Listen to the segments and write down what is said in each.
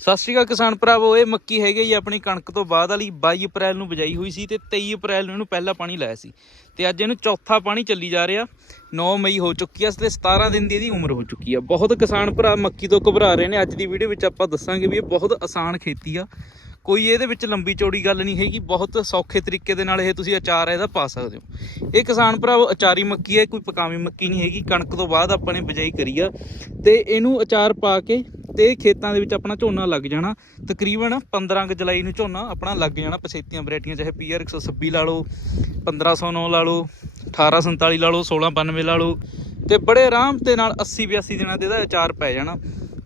ਸਤਿ ਸ਼੍ਰੀ ਅਕਾਲ ਕਿਸਾਨ ਭਰਾਵੋ, ਇਹ ਮੱਕੀ ਹੈਗੀ ਜੀ ਆਪਣੀ ਕਣਕ ਤੋਂ ਬਾਅਦ ਵਾਲੀ 22 ਅਪ੍ਰੈਲ ਨੂੰ ਬਿਜਾਈ ਹੋਈ ਸੀ ਤੇ 23 ਅਪ੍ਰੈਲ ਨੂੰ ਇਹਨੂੰ ਪਹਿਲਾ ਪਾਣੀ ਲਾਇਆ ਸੀ। ਤੇ ਅੱਜ ਇਹਨੂੰ ਚੌਥਾ ਪਾਣੀ ਚੱਲੀ ਜਾ ਰਿਹਾ। 9 ਮਈ ਹੋ ਚੁੱਕੀ ਆ ਤੇ 17 ਦਿਨ ਦੀ ਇਹਦੀ ਉਮਰ ਹੋ ਚੁੱਕੀ ਆ। ਬਹੁਤ ਕਿਸਾਨ ਭਰਾ ਮੱਕੀ ਤੋਂ ਘਬਰਾ ਰਹੇ ਨੇ। ਅੱਜ ਦੀ ਵੀਡੀਓ ਵਿੱਚ ਆਪਾਂ ਦੱਸਾਂਗੇ ਵੀ ਇਹ ਬਹੁਤ ਆਸਾਨ ਖੇਤੀ ਆ। ਕੋਈ ਇਹਦੇ ਵਿੱਚ ਲੰਬੀ ਚੌੜੀ ਗੱਲ ਨਹੀਂ ਹੈਗੀ, ਬਹੁਤ ਸੌਖੇ ਤਰੀਕੇ ਦੇ ਨਾਲ ਇਹ ਤੁਸੀਂ ਅਚਾਰ ਇਹਦਾ ਪਾ ਸਕਦੇ ਹੋ। ਇਹ ਕਿਸਾਨ ਭਰਾਵੋ, ਅਚਾਰੀ ਮੱਕੀ ਹੈ ਕੋਈ ਪਕਾਵੀ ਮੱਕੀ ਨਹੀਂ ਹੈਗੀ। ਕਣਕ ਤੋਂ ਬਾਅਦ ਆਪਾਂ ਨੇ ਬਿਜਾਈ ਕਰੀ ਆ। ਤੇ ਇਹਨੂੰ ਅਚਾਰ ਪਾ ਕੇ ਤੇ ਖੇਤਾਂ ਦੇ ਵਿੱਚ ਆਪਣਾ ਝੋਨਾ ਲੱਗ ਜਾਣਾ। ਤਕਰੀਬਨ 15 ਕੁ ਜੁਲਾਈ ਨੂੰ ਝੋਨਾ ਆਪਣਾ ਲੱਗ ਜਾਣਾ, ਪਛੇਤੀਆਂ ਵੈਰਾਈਟੀਆਂ, ਚਾਹੇ ਪੀਆਰ 126 ਲਾ ਲਓ 1509 ਲਾ ਲਓ 1847 ਲਾ ਲਓ 1692 ਲਾ ਲਓ, ਤੇ ਬੜੇ ਆਰਾਮ ਤੇ ਨਾਲ 80 82 ਦਿਨਾਂ ਦੇ ਇਹਦਾ ਅਚਾਰ ਪੈ ਜਾਣਾ।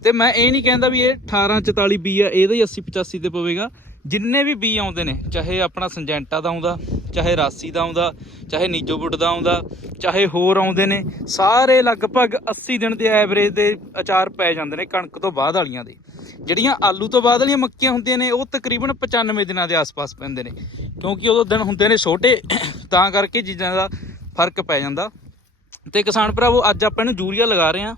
ਤੇ ਮੈਂ ਇਹ ਨਹੀਂ ਕਹਿੰਦਾ ਵੀ ਇਹ 1844 ਬੀ ਆ, ਇਹਦਾ ਹੀ 80 85 ਤੇ ਪਵੇਗਾ। ਜਿੰਨੇ ਵੀ ਬੀ ਆਉਂਦੇ ਨੇ, ਚਾਹੇ ਆਪਣਾ ਸੰਜੈਂਟਾ ਦਾ ਆਉਂਦਾ, ਚਾਹੇ ਰਾਸੀ ਦਾ ਆਉਂਦਾ, ਚਾਹੇ ਨੀਜੋਬੁੱਟ ਦਾ ਆਉਂਦਾ, ਚਾਹੇ ਹੋਰ ਆਉਂਦੇ ਨੇ, ਸਾਰੇ ਲਗਭਗ 80 ਦਿਨ ਦੇ ਐਵਰੇਜ ਦੇ ਅਚਾਰ ਪੈ ਜਾਂਦੇ ਨੇ ਕਣਕ ਤੋਂ ਬਾਅਦ ਵਾਲੀਆਂ ਦੇ। ਜਿਹੜੀਆਂ ਆਲੂ ਤੋਂ ਬਾਅਦ ਵਾਲੀਆਂ ਮੱਕੀਆਂ ਹੁੰਦੀਆਂ ਨੇ, ਉਹ ਤਕਰੀਬਨ 95 ਦਿਨਾਂ ਦੇ ਆਸ-ਪਾਸ ਪੈਂਦੇ ਨੇ। ਕਿਉਂਕਿ ਉਦੋਂ ਦਿਨ ਹੁੰਦੇ ਨੇ ਛੋਟੇ, ਤਾਂ ਕਰਕੇ ਚੀਜ਼ਾਂ ਦਾ ਫ਼ਰਕ ਪੈ ਜਾਂਦਾ। ਤੇ ਕਿਸਾਨ ਭਰਾਵੋ, ਅੱਜ ਆਪਾਂ ਇਹਨੂੰ ਯੂਰੀਆ ਲਗਾ ਰਹੇ ਹਾਂ।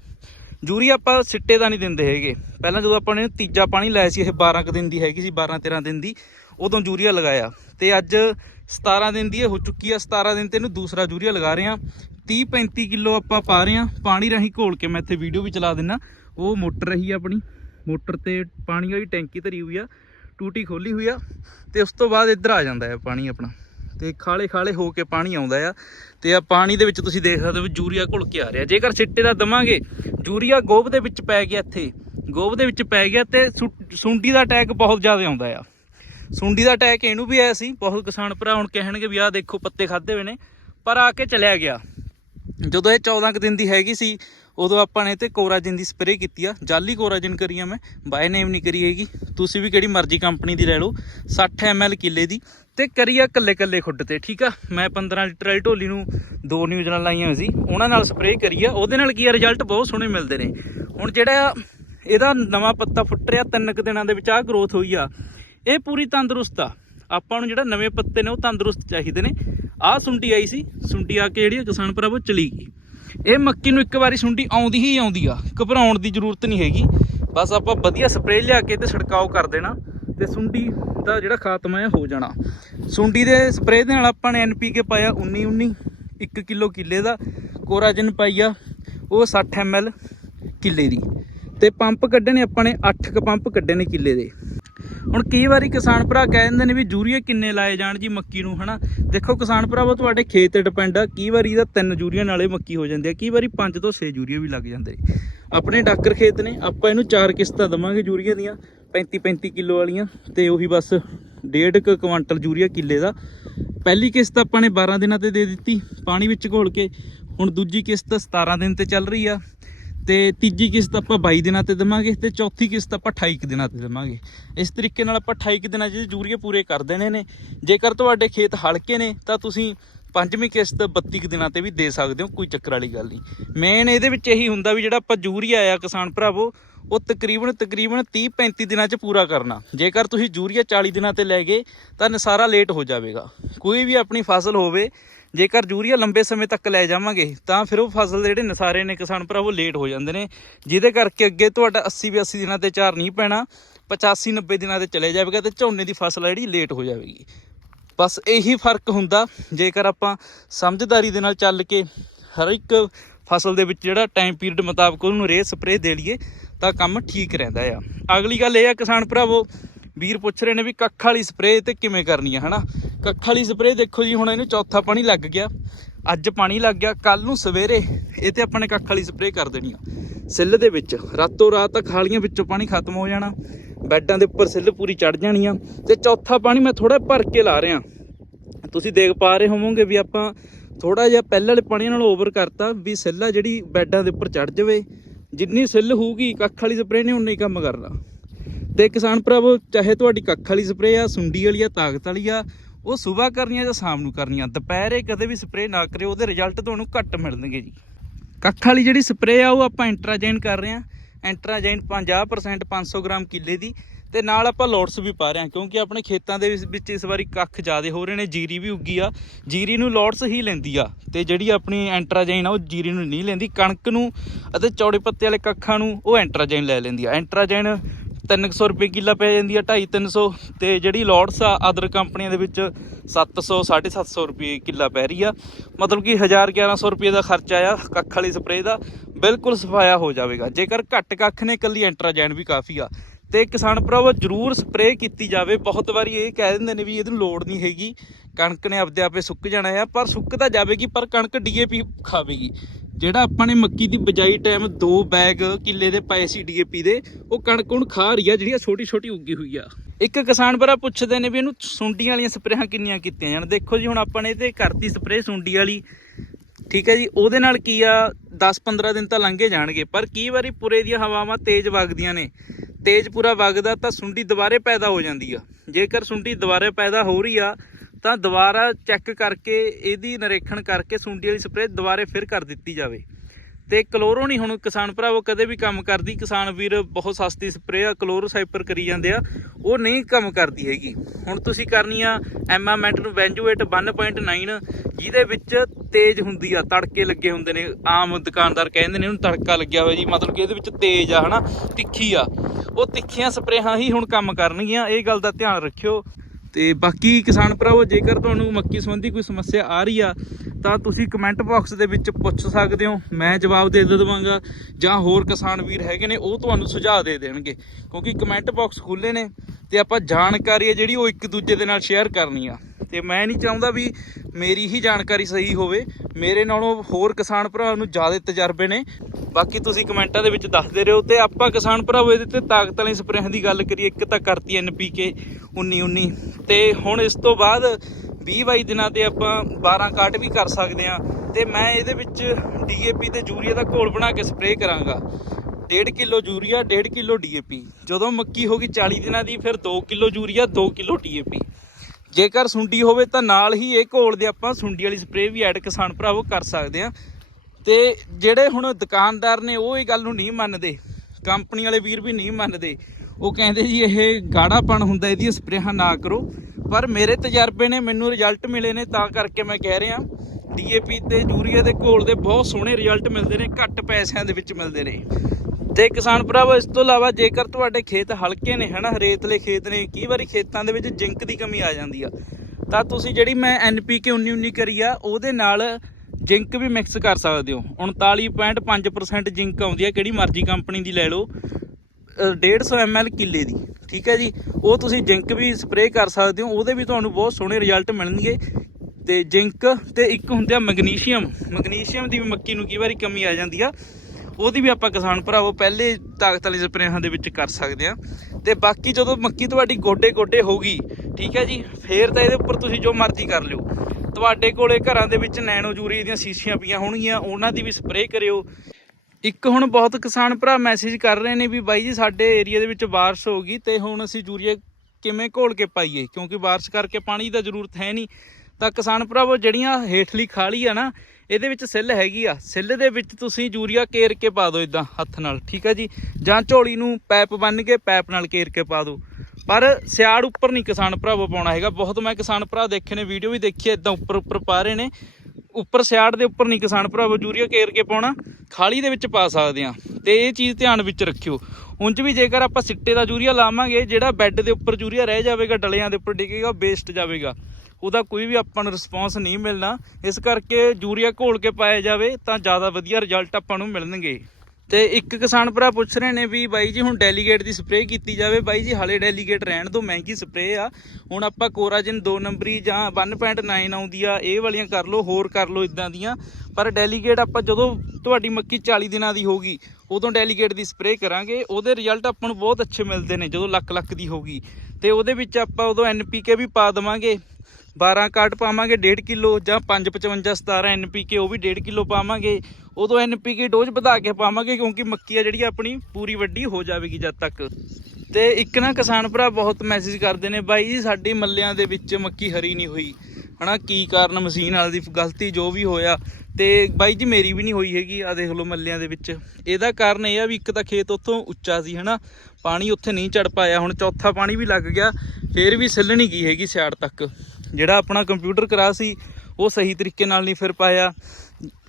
ਯੂਰੀਆ ਆਪਾਂ ਸਿੱਟੇ ਦਾ ਨਹੀਂ ਦਿੰਦੇ ਹੈਗੇ। ਪਹਿਲਾਂ ਜਦੋਂ ਆਪਾਂ ਨੇ ਤੀਜਾ ਪਾਣੀ ਲਾਇਆ ਸੀ, ਇਹ 12 ਕੁ ਦਿਨ ਦੀ ਹੈਗੀ ਸੀ 12 13 ਦਿਨ ਦੀ, ਉਦੋਂ ਯੂਰੀਆ ਲਗਾਇਆ। ਤੇ ਅੱਜ 17 ਦਿਨ ਦੀ ਇਹ ਹੋ ਚੁੱਕੀ ਆ 17 ਦਿਨ ਤੇ ਇਹਨੂੰ ਦੂਸਰਾ ਯੂਰੀਆ ਲਗਾ ਰਹੇ ਆ 30 35 ਕਿਲੋ ਆਪਾਂ ਪਾ ਰਹੇ ਆ ਪਾਣੀ ਰਾਹੀਂ ਘੋਲ ਕੇ ਮੈਂ ਇੱਥੇ ਵੀਡੀਓ ਵੀ ਚਲਾ ਦਿੰਨਾ। ਉਹ ਮੋਟਰ ਰਹੀ ਆ ਆਪਣੀ। ਮੋਟਰ ਤੇ ਪਾਣੀ ਵਾਲੀ ਟੈਂਕੀ ਧਰੀ ਹੋਈ ਆ, ਟੂਟੀ ਖੋਲੀ ਹੋਈ ਆ, ਤੇ ਉਸ ਤੋਂ ਬਾਅਦ ਇੱਧਰ ਆ ਜਾਂਦਾ ਹੈ ਪਾਣੀ ਆਪਣਾ। ਤੇ ਖਾਲੇ ਖਾਲੇ ਹੋ ਕੇ ਪਾਣੀ ਆਉਂਦਾ ਆ। ਤੇ ਆ ਪਾਣੀ ਦੇ ਵਿੱਚ ਤੁਸੀਂ ਦੇਖ ਸਕਦੇ ਹੋ ਵੀ ਯੂਰੀਆ ਘੁਲ ਕੇ ਆ ਰਿਹਾ। ਜੇਕਰ ਸਿੱਟੇ ਦਾ ਦਵਾਂਗੇ, ਯੂਰੀਆ ਗੋਭ ਦੇ ਵਿੱਚ ਪੈ ਗਿਆ ਇੱਥੇ। ਗੋਭ ਦੇ ਵਿੱਚ ਪੈ ਗਿਆ ਤੇ ਸੁ- ਸੁੰਡੀ ਦਾ ਅਟੈਕ ਬਹੁਤ ਜ਼ਿਆਦਾ ਆਉਂਦਾ ਆ। ਸੁੰਡੀ ਦਾ ਅਟੈਕ ਇਹਨੂੰ ਵੀ ਆਇਆ ਸੀ। ਬਹੁਤ ਕਿਸਾਨ ਭਰਾ ਹੁਣ ਕਹਿਣਗੇ ਵੀ ਆਹ ਦੇਖੋ ਪੱਤੇ ਖਾਦੇ ਹੋਏ ਨੇ। ਪਰ ਆ ਕੇ ਚਲਿਆ ਗਿਆ। ਜਦੋਂ ਇਹ 14 ਕੁ ਦਿਨ ਦੀ ਹੈਗੀ ਸੀ ਉਦੋਂ ਆਪਾਂ ਨੇ ਤੇ ਕੋਰਾਜਿਨ ਦੀ ਸਪਰੇਅ ਕੀਤੀ ਆ। ਜਾਲੀ ਕੋਰਾਜਿਨ ਕਰੀ ਆ ਮੈਂ। ਬਾਏ ਨੇਮ ਨਹੀਂ ਕਰੀ ਹੈਗੀ। ਤੁਸੀਂ ਵੀ ਕਿਹੜੀ ਮਰਜ਼ੀ ਕੰਪਨੀ ਦੀ ਲੈ ਲਓ। 60 ml ਕਿੱਲੇ ਦੀ। ਤੇ ਕਰੀ ਆ ਕੱਲੇ ਕੱਲੇ ਖੁੱਡ ਤੇ, ਠੀਕ ਆ? ਮੈਂ 15 ਲੀਟਰ ਵਾਲੀ ਢੋਲੀ ਨੂੰ ਦੋ ਨਿਊਜ਼ਲਾਂ ਲਾਈਆਂ ਹੋਈ ਸੀ। ਉਹਨਾਂ ਨਾਲ ਸਪਰੇਅ ਕਰੀ ਆ। ਉਹਦੇ ਨਾਲ ਕੀ ਆ ਰਿਜ਼ਲਟ ਬਹੁਤ ਸੋਹਣੇ ਮਿਲਦੇ ਨੇ। ਹੁਣ ਜਿਹੜਾ ਇਹਦਾ ਨਵਾਂ ਪੱਤਾ ਫੁੱਟ ਰਿਹਾ, ਤਿੰਨ ਕੁ ਦਿਨਾਂ ਦੇ ਵਿੱਚ ਆ ਗਰੋਥ ਹੋਈ ਆ। ਇਹ ਪੂਰੀ ਤੰਦਰੁਸਤ ਆ। ਆਪਾਂ ਨੂੰ ਜਿਹੜਾ ਨਵੇਂ ਪੱਤੇ ਨੇ, ਉਹ ਤੰਦਰੁਸਤ ਚਾਹੀਦੇ ਨੇ। ਆਹ ਸੁੰਡੀ ਆਈ ਸੀ। ਸੁੰਡੀ ਆ ਕੇ ਜਿਹੜੀ ਆ ਕਿਸਾਨ ਭਰਾਵੋ ਚਲੀ ਗਈ। ਇਹ ਮੱਕੀ ਨੂੰ ਇੱਕ ਵਾਰੀ ਸੁੰਡੀ ਆਉਂਦੀ ਹੀ ਆਉਂਦੀ ਆ, ਘਬਰਾਉਣ ਦੀ ਜ਼ਰੂਰਤ ਨਹੀਂ ਹੈਗੀ। ਬਸ ਆਪਾਂ ਵਧੀਆ ਸਪਰੇਅ ਲਿਆ ਕੇ ਤੇ ਛਿੜਕਾਓ ਕਰ ਦੇਣਾ ਤੇ ਸੁੰਡੀ ਦਾ ਜਿਹੜਾ ਖਾਤਮਾ ਆ ਹੋ ਜਾਣਾ। ਸੁੰਡੀ ਦੇ ਸਪਰੇਅ ਦੇ ਨਾਲ ਆਪਾਂ ਨੇ ਐਨਪੀਕੇ ਪਾਇਆ 19 19 1 ਕਿਲੋ ਕਿੱਲੇ ਦਾ, ਕੋਰਾਜਨ ਪਾਈਆ ਉਹ 60 ml ਕਿੱਲੇ ਦੀ। ਤੇ ਪੰਪ ਕੱਢੇ ਨੇ ਆਪਾਂ ਨੇ 8 ਕ ਪੰਪ ਕੱਢੇ ਨੇ ਕਿੱਲੇ ਦੇ। ਹੁਣ ਕਈ ਵਾਰੀ ਕਿਸਾਨ ਭਰਾ ਕਹਿ ਦਿੰਦੇ ਨੇ ਵੀ ਯੂਰੀਆ ਕਿੰਨੇ ਲਾਏ ਜਾਣ ਜੀ ਮੱਕੀ ਨੂੰ, ਹਨਾ? ਦੇਖੋ, ਕਿਸਾਨ ਭਰਾਵੋ, ਤੁਹਾਡੇ ਖੇਤ ਤੇ ਡਿਪੈਂਡ ਆ, ਕਈ ਵਾਰੀ ਇਹਦਾ ਤਿੰਨ ਯੂਰੀਆ ਨਾਲੇ ਮੱਕੀ ਹੋ ਜਾਂਦੀ ਆ, ਕਈ ਵਾਰੀ ਪੰਜ ਤੋਂ 6 ਯੂਰੀਆ ਵੀ ਲੱਗ ਜਾਂਦੇ ਆਪਣੇ ਡਾਕਰ ਖੇਤ ਨੇ, ਆਪਾਂ ਇਹਨੂੰ ਚਾਰ ਕਿਸ਼ਤਾਂ ਦਵਾਂਗੇ ਯੂਰੀਆ ਦੀਆਂ 35 35 ਕਿਲੋ ਵਾਲੀਆਂ, ਤੇ ਉਹੀ ਬਸ ਡੇਢ ਕੁ ਕੁਆਂਟਲ ਯੂਰੀਆ ਕਿੱਲੇ ਦਾ। ਪਹਿਲੀ ਕਿਸ਼ਤ ਆਪਾਂ ਨੇ 12 ਦਿਨਾਂ ਤੇ ਦੇ ਦਿੱਤੀ, ਪਾਣੀ ਵਿੱਚ ਘੋਲ ਕੇ। ਹੁਣ ਦੂਜੀ ਕਿਸ਼ਤ 17 ਦਿਨ ਤੇ ਚੱਲ ਰਹੀ ਆ। ਤੇ ਤੀਜੀ ਕਿਸ਼ਤ ਆਪਾਂ 22 ਦਿਨਾਂ ਤੇ ਦੇਵਾਂਗੇ ਤੇ ਚੌਥੀ ਕਿਸ਼ਤ ਆਪਾਂ 28 ਕੁ ਦਿਨਾਂ ਤੇ ਦੇਵਾਂਗੇ। ਇਸ ਤਰੀਕੇ ਨਾਲ ਆਪਾਂ 28 ਕੁ ਦਿਨਾਂ 'ਚ ਯੂਰੀਆ ਪੂਰੇ ਕਰ ਦੇਣੇ ਨੇ। ਜੇਕਰ ਤੁਹਾਡੇ ਖੇਤ ਹਲਕੇ ਨੇ ਤਾਂ ਤੁਸੀਂ ਪੰਜਵੀਂ ਕਿਸ਼ਤ 32 ਕੁ ਦਿਨਾਂ ਤੇ ਵੀ ਦੇ ਸਕਦੇ ਹੋ, ਕੋਈ ਚੱਕਰ ਵਾਲੀ ਗੱਲ ਨਹੀਂ। ਮੇਨ ਇਹਦੇ ਵਿੱਚ ਇਹੀ ਹੁੰਦਾ ਵੀ ਜਿਹੜਾ ਆਪਾਂ ਯੂਰੀਆ ਆ ਕਿਸਾਨ ਭਰਾਵੋ, ਉਹ ਤਕਰੀਬਨ ਤਕਰੀਬਨ 30 35 ਦਿਨਾਂ 'ਚ ਪੂਰਾ ਕਰਨਾ। ਜੇਕਰ ਤੁਸੀਂ ਯੂਰੀਆ 40 ਦਿਨਾਂ ਤੇ ਲੈ ਗਏ, ਤਾਂ ਨਸਾਰਾ ਲੇਟ ਹੋ ਜਾਵੇਗਾ। ਕੋਈ ਵੀ ਆਪਣੀ ਫਸਲ ਹੋਵੇ ਜੇਕਰ ਯੂਰੀਆ ਲੰਬੇ ਸਮੇਂ ਤੱਕ ਲੈ ਜਾਵਾਂਗੇ, ਤਾਂ ਫਿਰ ਉਹ ਫਸਲ ਦੇ ਜਿਹੜੇ ਨਸਾਰੇ ਨੇ ਕਿਸਾਨ ਭਰਾਵੋ ਲੇਟ ਹੋ ਜਾਂਦੇ ਨੇ। ਜਿਹਦੇ ਕਰਕੇ ਅੱਗੇ ਤੁਹਾਡਾ 80 82 ਦਿਨਾਂ ਤੇ ਚਾਰ ਨਹੀਂ ਪੈਣਾ 85 90 ਦਿਨਾਂ ਤੇ ਚਲੇ ਜਾਵੇਗਾ ਤੇ ਝੋਨੇ ਦੀ ਫਸਲ ਆ ਜਿਹੜੀ ਲੇਟ ਹੋ ਜਾਵੇਗੀ। ਬਸ ਇਹੀ ਫ਼ਰਕ ਹੁੰਦਾ, ਜੇਕਰ ਆਪਾਂ ਸਮਝਦਾਰੀ ਦੇ ਨਾਲ ਚੱਲ ਕੇ ਹਰ ਇੱਕ ਫਸਲ ਦੇ ਵਿੱਚ ਜਿਹੜਾ ਟਾਈਮ ਪੀਰੀਅਡ ਮੁਤਾਬਕ ਉਹਨੂੰ ਰੇਹ ਸਪਰੇਅ ਦੇ ਲਈਏ, ਤਾਂ ਕੰਮ ਠੀਕ ਰਹਿੰਦਾ ਆ। ਅਗਲੀ ਗੱਲ ਇਹ ਆ ਕਿਸਾਨ ਭਰਾਵੋ ਵੀਰ ਪੁੱਛ ਰਹੇ ਨੇ ਵੀ ਕੱਖ ਵਾਲੀ ਸਪਰੇਅ ਤੇ ਕਿਵੇਂ ਕਰਨੀ ਆ, ਹਨਾ? ਕੱਖ ਵਾਲੀ ਸਪਰੇਅ ਦੇਖੋ ਜੀ, ਹੁਣ ਇਹਨੂੰ ਚੌਥਾ ਪਾਣੀ ਲੱਗ ਗਿਆ। ਅੱਜ ਪਾਣੀ ਲੱਗ ਗਿਆ ਕੱਲ ਨੂੰ ਸਵੇਰੇ ਇਹ ਤੇ ਆਪਾਂ ਨੇ ਕੱਖ ਵਾਲੀ ਸਪਰੇਅ ਕਰ ਦੇਣੀ ਆ। ਸਿੱਲ ਦੇ ਵਿੱਚ, ਰਾਤੋਂ ਰਾਤ ਤੱਕ ਖਾਲੀਆਂ ਵਿੱਚੋਂ ਪਾਣੀ ਖਤਮ ਹੋ ਜਾਣਾ। ਬੈੱਡਾਂ ਦੇ ਉੱਪਰ ਸਿੱਲ ਪੂਰੀ ਚੜ ਜਾਣੀ ਆ। ਤੇ ਚੌਥਾ ਪਾਣੀ ਮੈਂ ਥੋੜਾ ਭਰ ਕੇ ਲਾ ਰਿਹਾ। ਤੁਸੀਂ ਦੇਖ ਪਾ ਰਹੇ ਹੋਵੋਗੇ ਵੀ ਆਪਾਂ ਥੋੜਾ ਜਿਹਾ ਪਹਿਲਾਂ ਵਾਲੇ ਪਾਣੀ ਨਾਲ ਓਵਰ ਕਰਤਾ ਵੀ ਸਿੱਲਾ ਜਿਹੜੀ ਬੈੱਡਾਂ ਦੇ ਉੱਪਰ ਚੜ ਜਾਵੇ। ਜਿੰਨੀ ਸਿੱਲ ਹੋਊਗੀ, ਕੱਖ ਵਾਲੀ ਸਪਰੇਅ ਨੇ ਉਨਾ ਹੀ ਕੰਮ ਕਰਨਾ। ਤੇ ਕਿਸਾਨ ਭਰਾਵੋ, ਚਾਹੇ ਤੁਹਾਡੀ ਕੱਖ ਵਾਲੀ ਸਪਰੇਅ ਆ, ਸੁੰਡੀ ਵਾਲੀ ਆ, ਤਾਕਤ ਵਾਲੀ ਆ, ਉਹ ਸਵੇਰ ਕਰਨੀ ਆ ਜਾਂ ਸ਼ਾਮ ਨੂੰ ਕਰਨੀ ਆ? ਦੁਪਹਿਰੇ ਕਦੇ ਵੀ ਸਪਰੇਅ ਨਾ ਕਰਿਓ, ਉਹਦੇ ਰਿਜ਼ਲਟ ਤੁਹਾਨੂੰ ਘੱਟ ਮਿਲਣਗੇ ਜੀ। ਕੱਖ ਵਾਲੀ ਜਿਹੜੀ ਸਪਰੇਅ ਆ, ਉਹ ਆਪਾਂ ਐਂਟਰਾਜੈਨ ਕਰ ਰਹੇ ਆ। ਇੰਟਰਾਜੈਨ 50% 500 ਗ੍ਰਾਮ ਕਿੱਲੇ ਦੀ ਤੇ ਨਾਲ ਆਪਾਂ ਲੋਟਸ ਵੀ ਪਾ ਰਹੇ ਹਾਂ ਕਿਉਂਕਿ ਆਪਣੇ ਖੇਤਾਂ ਦੇ ਵਿੱਚ- ਵਿੱਚ ਇਸ ਵਾਰੀ ਕੱਖ ਜ਼ਿਆਦੇ ਹੋ ਰਹੇ ਨੇ, ਜੀਰੀ ਵੀ ਉੱਗੀ ਆ। ਜੀਰੀ ਨੂੰ ਲੋਟਸ ਹੀ ਲੈਂਦੀ ਆ ਤੇ ਜਿਹੜੀ ਆਪਣੀ ਐਂਟਰਾਜੈਨ ਆ, ਉਹ ਜੀਰੀ ਨੂੰ ਨਹੀਂ ਲੈਂਦੀ, ਕਣਕ ਨੂੰ ਅਤੇ ਚੌੜੇ ਪੱਤੇ ਵਾਲੇ ਕੱਖਾਂ ਨੂੰ ਉਹ ਐਂਟਰਾਜੈਨ ਲੈ ਲੈਂਦੀ ਆ। ਐਂਟਰਾਜੈਨ 300 ਰੁਪਏ ਕਿੱਲਾ ਪੈ ਜਾਂਦੀ ਆ 2.5 300 ਤੇ ਜਿਹੜੀ ਲੋਟਸ ਆ ਅਦਰ ਕੰਪਨੀਆਂ ਦੇ ਵਿੱਚ 700 750 ਰੁਪਏ ਕਿੱਲਾ ਪੈ ਰਹੀ ਆ। ਮਤਲਬ ਕਿ 1000 1100 ਰੁਪਏ ਦਾ ਖਰਚਾ ਆ ਕੱਖ ਵਾਲੀ ਸਪਰੇਅ ਦਾ। ਬਿਲਕੁਲ ਸਫਾਇਆ ਹੋ ਜਾਵੇਗਾ। ਜੇਕਰ ਘੱਟ ਕੱਖ ਨੇ ਕੱਲੀ ਐਂਟਰਾਜੈਨ ਵੀ ਕਾਫੀ ਆ। ਤੇ ਕਿਸਾਨ ਭਰਾਵੋ, ਜਰੂਰ ਸਪਰੇਅ ਕੀਤੀ ਜਾਵੇ। ਬਹੁਤ ਵਾਰੀ ਇਹ ਕਹਿ ਦਿੰਦੇ ਨੇ ਵੀ ਇਹਨੂੰ ਲੋੜ ਨਹੀਂ ਹੈਗੀ। ਕਣਕ ਨੇ ਆਪਦੇ ਆਪੇ ਸੁੱਕ ਜਾਣਾ ਆ, ਪਰ ਸੁੱਕ ਤਾਂ ਜਾਵੇਗੀ, ਪਰ ਕਣਕ ਡੀਏਪੀ ਖਾਵੇਗੀ। ਜਿਹੜਾ ਆਪਾਂ ਨੇ ਮੱਕੀ ਦੀ ਬਜਾਈ ਟਾਈਮ ਦੋ ਬੈਗ ਕਿੱਲੇ ਦੇ ਪਾਏ ਸੀ ਡੀਏਪੀ ਦੇ, ਉਹ ਕਣਕ ਹੁਣ ਖਾ ਰਹੀ ਆ ਜਿਹੜੀ ਛੋਟੀ ਛੋਟੀ ਉੱਗੀ ਹੋਈ ਆ। ਇੱਕ ਕਿਸਾਨ ਭਰਾ ਪੁੱਛਦੇ ਨੇ ਵੀ ਇਹਨੂੰ ਸੁੰਡੀਆਂ ਵਾਲੀਆਂ ਸਪਰੇਹਾਂ ਕਿੰਨੀਆਂ ਕੀਤੀਆਂ ਜਾਣ। ਦੇਖੋ ਜੀ, ਹੁਣ ਆਪਾਂ ਨੇ ਤੇ ਕਰਤੀ ਸਪਰੇਅ ਸੁੰਡੀ ਵਾਲੀ। ਠੀਕ ਹੈ ਜੀ, ਉਹਦੇ ਨਾਲ ਕੀ ਆ 10-15 ਦਿਨ ਤਾਂ ਲੰਘੇ ਜਾਣਗੇ, ਪਰ ਕਈ ਵਾਰੀ ਪੁਰੇ ਦੀਆਂ ਹਵਾਵਾਂ ਤੇਜ਼ ਵਗਦੀਆਂ ਨੇ। ਤੇਜ਼ ਪੂਰਾ ਵਗਦਾ ਤਾਂ ਸੁੰਡੀ ਦੁਬਾਰੇ ਪੈਦਾ ਹੋ ਜਾਂਦੀ ਆ। ਜੇਕਰ ਸੁੰਡੀ ਦੁਬਾਰੇ ਪੈਦਾ ਹੋ ਰਹੀ ਆ ਤਾਂ ਦੁਬਾਰਾ ਚੈੱਕ ਕਰਕੇ, ਇਹਦੀ ਨਿਰੀਖਣ ਕਰਕੇ ਸੁੰਡੀ ਵਾਲੀ ਸਪਰੇਅ ਦੁਬਾਰੇ ਫਿਰ ਕਰ ਦਿੱਤੀ ਜਾਵੇ। ਤੇ ਕਲੋਰੋ ਨਹੀਂ, ਹੁਣ ਕਿਸਾਨ ਭਰਾਵੋ ਕਦੇ ਵੀ ਕੰਮ ਕਰਦੀ। ਕਿਸਾਨ ਵੀਰ ਬਹੁਤ ਸਸਤੀ ਸਪਰੇਅ ਆ ਕਲੋਰੋਸਾਈਪਰ ਕਰੀ ਜਾਂਦੇ ਆ। ਉਹ ਨਹੀਂ ਕੰਮ ਕਰਦੀ ਹੈਗੀ। ਹੁਣ ਤੁਸੀਂ ਕਰਨੀ ਆ ਐਮਾਮੈਂਟ ਨੂੰ ਵੈਂਜੂਏਟ 1.9 ਜਿਹਦੇ ਵਿੱਚ ਤੇਜ਼ ਹੁੰਦੀ ਆ, ਤੜਕੇ ਲੱਗੇ ਹੁੰਦੇ ਨੇ। ਆਮ ਦੁਕਾਨਦਾਰ ਕਹਿੰਦੇ ਨੇ, ਉਹਨੂੰ ਤੜਕਾ ਲੱਗਿਆ ਹੋਇਆ ਜੀ। ਮਤਲਬ ਕਿ ਇਹਦੇ ਵਿੱਚ ਤੇਜ਼ ਆ, ਹਨਾ? ਤਿੱਖੀ ਆ। ਉਹ ਤਿੱਖੀਆਂ ਸਪਰੇਹਾਂ ਹੀ ਹੁਣ ਕੰਮ ਕਰਨਗੀਆਂ। ਇਹ ਗੱਲ ਦਾ ਧਿਆਨ ਰੱਖਿਓ। ਤੇ ਬਾਕੀ ਕਿਸਾਨ ਭਰਾਵੋ, ਜੇਕਰ ਤੁਹਾਨੂੰ ਮੱਕੀ ਸੰਬੰਧੀ ਕੋਈ ਸਮੱਸਿਆ ਆ ਰਹੀ ਆ, ਤਾਂ ਤੁਸੀਂ ਕਮੈਂਟ ਬਾਕਸ ਦੇ ਵਿੱਚ ਪੁੱਛ ਸਕਦੇ ਹੋ, ਮੈਂ ਜਵਾਬ ਦੇ ਦੇਵਾਂਗਾ, ਜਾਂ ਹੋਰ ਕਿਸਾਨ ਵੀਰ ਹੈਗੇ ਨੇ, ਉਹ ਤੁਹਾਨੂੰ ਸੁਝਾਅ ਦੇ ਦੇਣਗੇ। ਕਿਉਂਕਿ ਕਮੈਂਟ ਬਾਕਸ ਖੁੱਲੇ ਨੇ, ਤੇ ਆਪਾਂ ਜਾਣਕਾਰੀ ਹੈ ਜਿਹੜੀ ਉਹ ਇੱਕ ਦੂਜੇ ਦੇ ਨਾਲ ਸ਼ੇਅਰ ਕਰਨੀ ਆ। ਤੇ ਮੈਂ ਨਹੀਂ ਚਾਹੁੰਦਾ ਵੀ ਮੇਰੀ ਹੀ ਜਾਣਕਾਰੀ ਸਹੀ ਹੋਵੇ। ਮੇਰੇ ਨਾਲੋਂ ਹੋਰ ਕਿਸਾਨ ਭਰਾਵਾਂ ਨੂੰ ਜ਼ਿਆਦਾ ਤਜਰਬੇ ਨੇ। ਬਾਕੀ ਤੁਸੀਂ ਕਮੈਂਟਾਂ ਦੇ ਵਿੱਚ ਦੱਸਦੇ ਰਹੋ ਤੇ ਆਪਾਂ ਕਿਸਾਨ ਭਰਾਵੋ ਇਹਦੇ ਤੇ ਤਾਕਤ ਵਾਲੀ ਸਪਰੇਹਾਂ ਦੀ ਗੱਲ ਕਰੀਏ, ਇੱਕ ਤਾਂ ਕਰਤੀ ਐਨਪੀਕੇ 1919 ਤੇ ਹੁਣ ਇਸ ਤੋਂ ਬਾਅਦ 20 22 ਦਿਨਾਂ ਤੇ ਆਪਾਂ 12 ਕਾਟ ਵੀ ਕਰ ਸਕਦੇ ਆ ਤੇ ਮੈਂ ਇਹਦੇ ਵਿੱਚ ਡੀਏਪੀ ਤੇ ਯੂਰੀਆ ਦਾ ਘੋਲ ਬਣਾ ਕੇ ਸਪਰੇਅ ਕਰਾਂਗਾ। 1.5 ਕਿਲੋ ਯੂਰੀਆ 1.5 ਕਿਲੋ ਡੀਏਪੀ ਜਦੋਂ ਮੱਕੀ ਹੋ ਗਈ 40 ਦਿਨਾਂ ਦੀ, ਫਿਰ 2 ਕਿਲੋ ਯੂਰੀਆ 2 ਕਿਲੋ ਡੀਏਪੀ ਜੇਕਰ ਸੁੰਡੀ ਹੋਵੇ ਤਾਂ ਨਾਲ ਹੀ ਇਹ ਘੋਲ ਦੇ ਆਪਾਂ ਸੁੰਡੀ ਵਾਲੀ ਸਪਰੇਅ ਵੀ ਐਡ ਕਿਸਾਨ ਭਰਾਵੋ ਕਰ ਸਕਦੇ ਆ। ਤੇ ਜਿਹੜੇ ਹੁਣ ਦੁਕਾਨਦਾਰ ਨੇ ਉਹ ਇਹ ਗੱਲ ਨੂੰ ਨਹੀਂ ਮੰਨਦੇ, ਕੰਪਨੀ ਵਾਲੇ ਵੀਰ ਵੀ ਨਹੀਂ ਮੰਨਦੇ। ਉਹ ਕਹਿੰਦੇ ਜੀ ਇਹ ਗਾੜਾਪਣ ਹੁੰਦਾ ਇਹਦੀ ਸਪਰੇਹਾਂ ਨਾ ਕਰੋ। ਪਰ ਮੇਰੇ ਤਜਰਬੇ ਨੇ ਮੈਨੂੰ ਰਿਜ਼ਲਟ ਮਿਲੇ ਨੇ, ਤਾਂ ਕਰਕੇ ਮੈਂ ਕਹਿ ਰਿਹਾ। ਡੀਏਪੀ ਤੇ ਯੂਰੀਆ ਦੇ ਘੋਲ ਦੇ ਬਹੁਤ ਸੋਹਣੇ ਰਿਜ਼ਲਟ ਮਿਲਦੇ ਨੇ, ਘੱਟ ਪੈਸਿਆਂ ਦੇ ਵਿੱਚ ਮਿਲਦੇ ਨੇ। ਤੇ ਕਿਸਾਨ ਭਰਾਵੋ ਇਸ ਤੋਂ ਇਲਾਵਾ ਜੇਕਰ ਤੁਹਾਡੇ ਖੇਤ ਹਲਕੇ ਨੇ ਹਨਾ ਰੇਤਲੇ ਖੇਤ ਨੇ ਕਈ ਵਾਰੀ ਖੇਤਾਂ ਦੇ ਵਿੱਚ ਜ਼ਿੰਕ ਦੀ ਕਮੀ ਆ ਜਾਂਦੀ ਆ ਤਾਂ ਤੁਸੀਂ ਜਿਹੜੀ ਮੈਂ ਐਨਪੀਕੇ 1919 ਕਰੀ ਆ ਉਹਦੇ ਨਾਲ ਜ਼ਿੰਕ ਵੀ ਮਿਕਸ ਕਰ ਸਕਦੇ ਹੋ। 39.5% ਜ਼ਿੰਕ ਆਉਂਦੀ ਆ ਕਿਹੜੀ ਮਰਜ਼ੀ ਕੰਪਨੀ ਦੀ ਲੈ ਲਓ ਅ, 150 ml ਕਿੱਲੇ ਦੀ ਠੀਕ ਹੈ ਜੀ? ਉਹ ਤੁਸੀਂ ਜ਼ਿੰਕ ਵੀ ਸਪਰੇਅ ਕਰ ਸਕਦੇ ਹੋ ਉਹਦੇ ਵੀ ਤੁਹਾਨੂੰ ਬਹੁਤ ਸੋਹਣੇ ਰਿਜ਼ਲਟ ਮਿਲਣਗੇ। ਤੇ ਜ਼ਿੰਕ ਤੇ ਇੱਕ ਹੁੰਦੇ ਆ ਮੈਗਨੀਸ਼ੀਅਮ ਮੈਗਨੀਸ਼ੀਅਮ ਦੀ ਵੀ ਮੱਕੀ ਨੂੰ ਕਈ ਵਾਰੀ ਕਮੀ ਆ ਜਾਂਦੀ ਆ। ਉਹਦੀ ਵੀ ਆਪਾਂ ਕਿਸਾਨ ਭਰਾਵੋ ਪਹਿਲੇ ਤਾਕਤ ਵਾਲੀ ਸਪਰੇਹਾਂ ਦੇ ਵਿੱਚ ਕਰ ਸਕਦੇ ਆ ਤੇ ਬਾਕੀ ਜਦੋਂ ਮੱਕੀ ਤੁਹਾਡੀ ਗੋਡੇ ਗੋਡੇ ਹੋਊਗੀ, ਠੀਕ ਹੈ ਜੀ, ਫੇਰ ਤਾਂ ਇਹਦੇ ਉੱਪਰ ਤੁਸੀਂ ਜੋ ਮਰਜ਼ੀ ਕਰ ਲਿਓ। ਤੁਹਾਡੇ ਕੋਲੇ ਘਰਾਂ ਦੇ ਵਿੱਚ ਨੈਨੋ ਜੂਰੀ ਦੀਆਂ ਸ਼ੀਸ਼ੀਆਂ ਪਈਆਂ ਹੋਣਗੀਆਂ, ਉਹਨਾਂ ਦੀ ਵੀ ਸਪਰੇਅ ਕਰਿਓ। ਇੱਕ ਹੁਣ ਬਹੁਤ ਕਿਸਾਨ ਭਰਾ ਮੈਸੇਜ ਕਰ ਰਹੇ ਨੇ ਵੀ ਬਾਈ ਜੀ, ਸਾਡੇ ਏਰੀਆ ਦੇ ਵਿੱਚ ਬਾਰਿਸ਼ ਹੋ ਗਈ ਤੇ ਹੁਣ ਅਸੀਂ ਯੂਰੀਆ ਕਿਵੇਂ ਘੋਲ ਕੇ ਪਾਈਏ? ਕਿਉਂਕਿ ਬਾਰਿਸ਼ ਕਰਕੇ ਪਾਣੀ ਦਾ ਜ਼ਰੂਰਤ ਹੈ ਨਹੀਂ। ਤਾਂ ਕਿਸਾਨ ਭਰਾਵੋ, ਜਿਹੜੀਆਂ ਹੇਠਲੀ ਖਾਲੀ ਆ ਨਾ ਇਹਦੇ ਵਿੱਚ ਸਿੱਲ ਹੈਗੀ ਆ। ਸਿੱਲ ਦੇ ਵਿੱਚ ਤੁਸੀਂ ਯੂਰੀਆ ਕੇਰ ਕੇ ਪਾ ਦਿਓ ਇਦਾਂ ਹੱਥ ਨਾਲ, ਠੀਕ ਆ ਜੀ? ਜਾਂ ਝੋਲੀ ਨੂੰ ਪੈਪ ਬੰਨ ਕੇ ਪੈਪ ਨਾਲ ਕੇਰ ਕੇ ਪਾ ਦਿਓ। ਪਰ ਸਿਆੜ ਉੱਪਰ ਨਹੀਂ ਕਿਸਾਨ ਭਰਾਵੋ ਪਾਉਣਾ ਹੈਗਾ। ਬਹੁਤ ਮੈਂ ਕਿਸਾਨ ਭਰਾ ਦੇਖੇ ਨੇ, ਵੀਡੀਓ ਵੀ ਦੇਖੀ ਇਦਾਂ ਉੱਪਰ ਉੱਪਰ ਪਾ ਰਹੇ ਨੇ। ਉੱਪਰ ਸਿਆੜ ਦੇ ਉੱਪਰ ਨਹੀਂ ਕਿਸਾਨ ਭਰਾਵੋ ਯੂਰੀਆ ਕੇਰ ਕੇ ਪਾਉਣਾ। ਖਾਲੀ ਦੇ ਵਿੱਚ ਪਾ ਸਕਦੇ ਆ। ਤੇ ਇਹ ਚੀਜ਼ ਧਿਆਨ ਵਿੱਚ ਰੱਖਿਓ। ਉਂਝ ਵੀ ਜੇਕਰ ਆਪਾਂ ਸਿੱਟੇ ਦਾ ਯੂਰੀਆ ਲਾਵਾਂਗੇ, ਜਿਹੜਾ ਬੈੱਡ ਦੇ ਉੱਪਰ ਯੂਰੀਆ ਰਹਿ ਜਾਵੇਗਾ, ਡਲਿਆਂ ਦੇ ਉੱਪਰ ਡਿੱਗੇਗਾ ਵੇਸਟ ਜਾਵੇਗਾ। ਉਹਦਾ ਕੋਈ ਵੀ ਆਪਾਂ ਨੂੰ ਰਿਸਪੌਂਸ ਨਹੀਂ ਮਿਲਣਾ। ਇਸ ਕਰਕੇ ਯੂਰੀਆ ਘੋਲ ਕੇ ਪਾਇਆ ਜਾਵੇ ਤਾਂ ਜ਼ਿਆਦਾ ਵਧੀਆ ਰਿਜ਼ਲਟ ਆਪਾਂ ਨੂੰ ਮਿਲਣਗੇ। ਤੇ ਇੱਕ ਕਿਸਾਨ ਭਰਾ ਪੁੱਛ ਰਹੇ ਨੇ ਵੀ ਬਾਈ ਜੀ ਹੁਣ ਡੈਲੀਗੇਟ ਦੀ ਸਪਰੇਅ ਕੀਤੀ ਜਾਵੇ। ਬਾਈ ਜੀ, ਹਾਲੇ ਡੈਲੀਗੇਟ ਰਹਿਣ ਤੋਂ ਮਹਿੰਗੀ ਸਪਰੇਅ ਆ। ਹੁਣ ਆਪਾਂ ਕੋਰਾਜਨ 2 ਨੰਬਰੀ ਜਾਂ 1.9 ਆਉਂਦੀ ਆ, ਇਹ ਵਾਲੀਆਂ ਕਰ ਲਓ, ਹੋਰ ਕਰ ਲਓ ਇਦਾਂ ਦੀਆਂ। ਪਰ ਡੈਲੀਗੇਟ ਆਪਾਂ ਜਦੋਂ ਤੁਹਾਡੀ ਮੱਕੀ 40 ਦਿਨਾਂ ਦੀ ਹੋਗੀ ਉਦੋਂ ਡੈਲੀਗੇਟ ਦੀ ਸਪਰੇਅ ਕਰਾਂਗੇ। ਉਹਦੇ ਰਿਜ਼ਲਟ ਆਪਾਂ ਨੂੰ ਬਹੁਤ ਅੱਛੇ ਮਿਲਦੇ ਨੇ, ਜਦੋਂ ਲੱਖ ਲੱਖ ਦੀ ਹੋਗੀ ਤੇ ਉਹਦੇ ਵਿੱਚ ਆਪਾਂ ਉਦੋਂ ਐਨਪੀਕੇ ਵੀ ਪਾ ਦੇਵਾਂਗੇ। 12 ਕਾਟ ਪਾਵਾਂਗੇ 1.5 ਕਿਲੋ ਜਾਂ 555 17 ਐਨਪੀਕੇ ਉਹ ਵੀ 1.5 ਕਿਲੋ ਪਾਵਾਂਗੇ। ਉਦੋਂ ਐਨਪੀਕੇ ਡੋਜ਼ ਵਧਾ ਕੇ ਪਾਵਾਂਗੇ ਕਿਉਂਕਿ ਮੱਕੀ ਆ ਜਿਹੜੀ ਆਪਣੀ ਪੂਰੀ ਵੱਡੀ ਹੋ ਜਾਵੇਗੀ ਜਦ ਤੱਕ। ਤੇ ਇੱਕ ਨਾ ਕਿਸਾਨ ਭਰਾ ਬਹੁਤ ਮੈਸੇਜ ਕਰਦੇ ਨੇ, ਬਾਈ ਜੀ, ਸਾਡੀ ਮੱਲਿਆਂ ਦੇ ਵਿੱਚ ਮੱਕੀ ਹਰੀ ਨਹੀਂ ਹੋਈ। ਹਨਾ, ਕੀ ਕਾਰਨ ਮਸ਼ੀਨ ਵਾਲੀ ਦੀ ਗਲਤੀ ਜੋ ਵੀ ਹੋਇਆ। ਤੇ ਬਾਈ ਜੀ, ਮੇਰੀ ਵੀ ਨਹੀਂ ਹੋਈ ਹੈਗੀ ਆ ਦੇਖ ਲਓ ਮੱਲਿਆਂ ਦੇ ਵਿੱਚ। ਇਹਦਾ ਕਾਰਨ ਇਹ ਆ ਵੀ ਇੱਕ ਤਾਂ ਖੇਤ ਉੱਥੋਂ ਉੱਚਾ ਸੀ, ਹਨਾ। ਪਾਣੀ ਉੱਥੇ ਨਹੀਂ ਚੜ ਪਾਇਆ, ਹੁਣ ਚੌਥਾ ਪਾਣੀ ਵੀ ਲੱਗ ਗਿਆ, ਫੇਰ ਵੀ ਸਿੱਲ ਨਹੀਂ ਗਈ ਹੈਗੀ ਸਿਆੜ ਤੱਕ। ਜਿਹੜਾ ਆਪਣਾ ਕੰਪਿਊਟਰ ਕਰਾ ਸੀ, ਉਹ ਸਹੀ ਤਰੀਕੇ ਨਾਲ ਨਹੀਂ ਫਿਰ ਪਾਇਆ।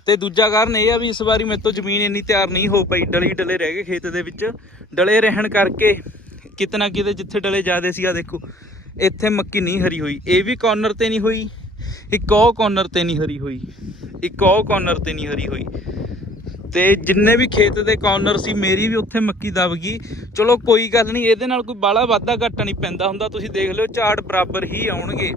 ਤੇ ਦੂਜਾ ਕਾਰਨ ਇਹ ਆ ਵੀ ਇਸ ਵਾਰੀ ਮੇਰੇ ਤੋਂ ਜ਼ਮੀਨ ਇੰਨੀ ਤਿਆਰ ਨਹੀਂ ਹੋ ਪਈ, ਡਲੀ ਡਲੇ ਰਹਿ ਗਏ ਖੇਤ ਦੇ ਵਿੱਚ। ਡਲੇ ਰਹਿਣ ਕਰਕੇ ਕਿਤੇ ਨਾ ਕਿਤੇ ਜਿੱਥੇ ਡਲੇ ਜ਼ਿਆਦੇ ਸੀ ਆ ਦੇਖੋ, ਇੱਥੇ ਮੱਕੀ ਨਹੀਂ ਹਰੀ ਹੋਈ। ਇਹ ਵੀ ਕਾਰਨਰ ਤੇ ਨਹੀਂ ਹੋਈ, ਇੱਕ ਉਹ ਕਾਰਨਰ ਤੇ ਨਹੀਂ ਹਰੀ ਹੋਈ, ਇੱਕ ਉਹ ਕਾਰਨਰ ਤੇ ਨਹੀਂ ਹਰੀ ਹੋਈ। ਤੇ ਜਿੰਨੇ ਵੀ ਖੇਤ ਦੇ ਕਾਰਨਰ ਸੀ, ਮੇਰੀ ਵੀ ਉੱਥੇ ਮੱਕੀ ਦਬ ਗਈ। ਚਲੋ ਕੋਈ ਗੱਲ ਨਹੀਂ, ਇਹਦੇ ਨਾਲ ਕੋਈ ਬਾਲਾ ਵਾਧਾ ਘਾਟਾ ਨਹੀਂ ਪੈਂਦਾ ਹੁੰਦਾ, ਤੁਸੀਂ ਦੇਖ ਲਿਓ, ਝਾੜ ਬਰਾਬਰ ਹੀ ਆਉਣਗੇ।